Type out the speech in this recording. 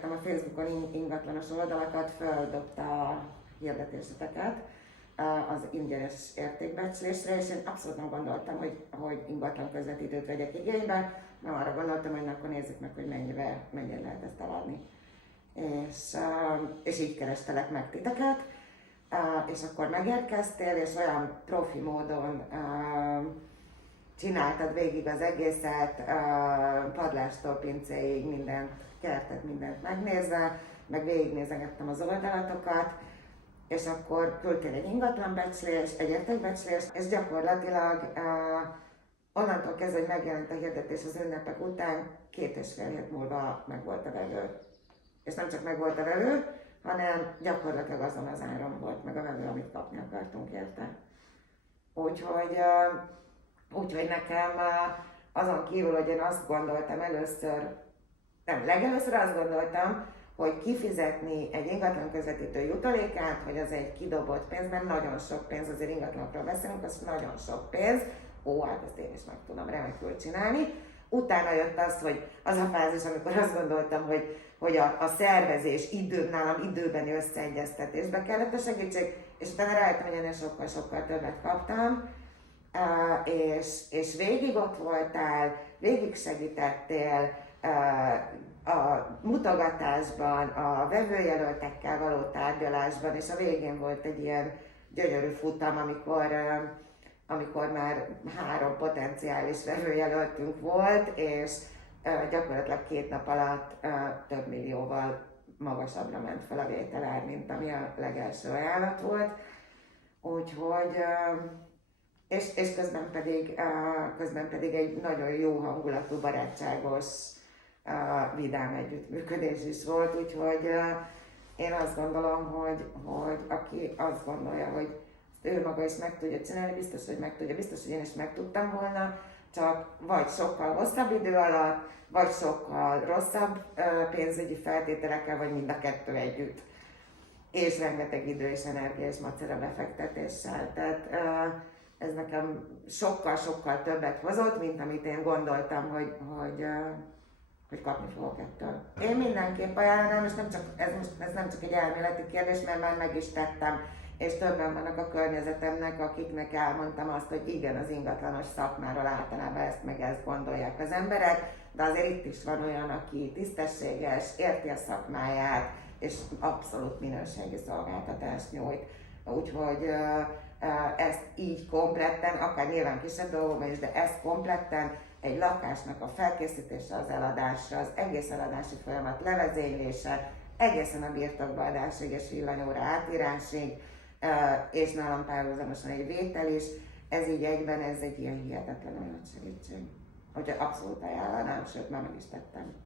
nézegettem a Facebookon ingatlanos oldalakat, földobta a hirdetéseket az ingyenes értékbecslésre, és én abszolút nem gondoltam, hogy ingatlan közvetítőt vegyek igénybe, mert arra gondoltam, hogy akkor nézzük meg, hogy mennyire lehet ezt eladni. És így kerestelek meg titeket, és akkor megérkeztél, és olyan profi módon csináltad végig az egészet, padlástól pincéig, mindent, kertet, mindent megnézve, meg végignézegettem az oldalatokat, és akkor küldtél egy ingatlanbecslést, egy értékbecslést, és gyakorlatilag onnantól kezdve, hogy megjelent a hirdetés az ünnepek után, 2,5 hét múlva megvolt a vevő. És nem csak megvolt a vevő, hanem gyakorlatilag azon az áron volt meg a vevő, amit kapni akartunk érte. Úgyhogy nekem azon kívül, hogy én azt gondoltam legelőször azt gondoltam, hogy kifizetni egy ingatlan közvetítő jutalékát, hogy az egy kidobott pénz, mert nagyon sok pénz, azért ingatlanokról beszélünk, az nagyon sok pénz, hát ezt én is meg tudom remekül csinálni. Utána jött az, hogy az a fázis, amikor azt gondoltam, hogy a szervezés nálam időbeni összeegyeztetésbe kellett a segítség, és utána rájöttem, hogy ennél sokkal többet kaptam, és végig ott voltál, végig segítettél a mutogatásban, a vevőjelöltekkel való tárgyalásban, és a végén volt egy ilyen gyönyörű futam, amikor már 3 potenciális vevőjelöltünk volt, és gyakorlatilag 2 nap alatt több millióval magasabbra ment fel a vételár, mint ami a legelső ajánlat volt. Úgyhogy, és közben pedig egy nagyon jó hangulatú, barátságos, vidám együttműködés is volt, úgyhogy én azt gondolom, hogy aki azt gondolja, hogy ő maga is meg tudja csinálni, biztos, hogy meg tudja, biztos, hogy én is meg tudtam volna, csak vagy sokkal hosszabb idő alatt, vagy sokkal rosszabb pénzügyi feltételekkel, vagy mind a kettő együtt. És rengeteg idő és energia és macera befektetéssel. Tehát ez nekem sokkal többet hozott, mint amit én gondoltam, hogy kapni fogok ettől. Én mindenképp ajánlom, és ez nem csak egy elméleti kérdés, mert már meg is tettem, és többen vannak a környezetemnek, akiknek elmondtam azt, hogy igen, az ingatlanos szakmáról általában ezt gondolják az emberek, de azért itt is van olyan, aki tisztességes, érti a szakmáját, és abszolút minőségi szolgáltatást nyújt. Úgyhogy ezt így kompletten, akár nyilván kisebb dolgokban is, de ezt kompletten egy lakásnak a felkészítése az eladásra, az egész eladási folyamat levezénylése, egészen a birtokba adásig és villanyóra átírásig, és nálam párhuzamosan egy vétel is, ez így egyben, ez egy ilyen hihetetlenül nagy segítség. Úgyhogy abszolút ajánlanám, sőt már meg is tettem.